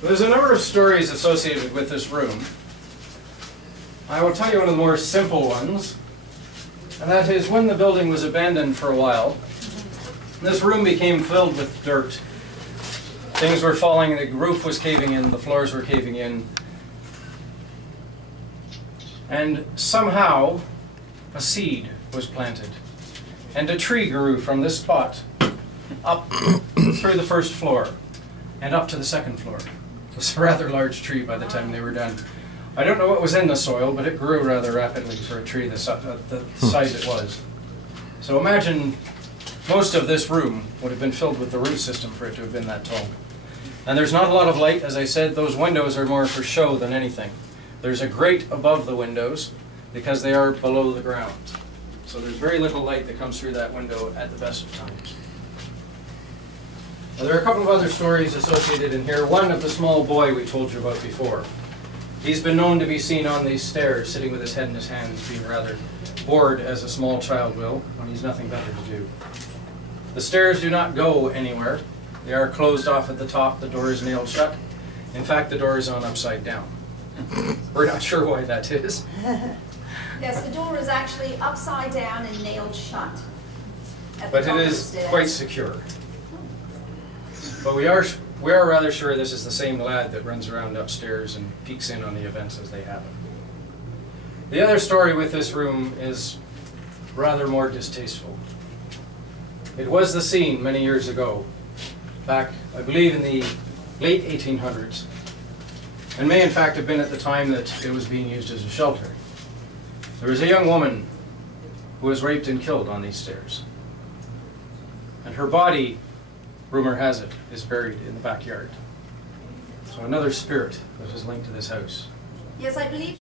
There's a number of stories associated with this room. I will tell you one of the more simple ones, and that is when the building was abandoned for a while, this room became filled with dirt. Things were falling, the roof was caving in, the floors were caving in, and somehow a seed was planted, and a tree grew from this spot up through the first floor and up to the second floor. It was a rather large tree by the time they were done. I don't know what was in the soil, but it grew rather rapidly for a tree the size it was. So imagine most of this room would have been filled with the root system for it to have been that tall. And there's not a lot of light, as I said. Those windows are more for show than anything. There's a grate above the windows because they are below the ground. So there's very little light that comes through that window at the best of times. Now, there are a couple of other stories associated in here. One of the small boy we told you about before. He's been known to be seen on these stairs, sitting with his head in his hands, being rather bored, as a small child will, when he's nothing better to do. The stairs do not go anywhere. They are closed off at the top. The door is nailed shut. In fact, the door is on upside down. We're not sure why that is. Yes, the door is actually upside down and nailed shut. But it is quite secure. But we are rather sure this is the same lad that runs around upstairs and peeks in on the events as they happen. The other story with this room is rather more distasteful. It was the scene many years ago, back, I believe, in the late 1800s, and may in fact have been at the time that it was being used as a shelter. There was a young woman who was raped and killed on these stairs. And her body, rumor has it, is buried in the backyard. So another spirit that is linked to this house. Yes, I believe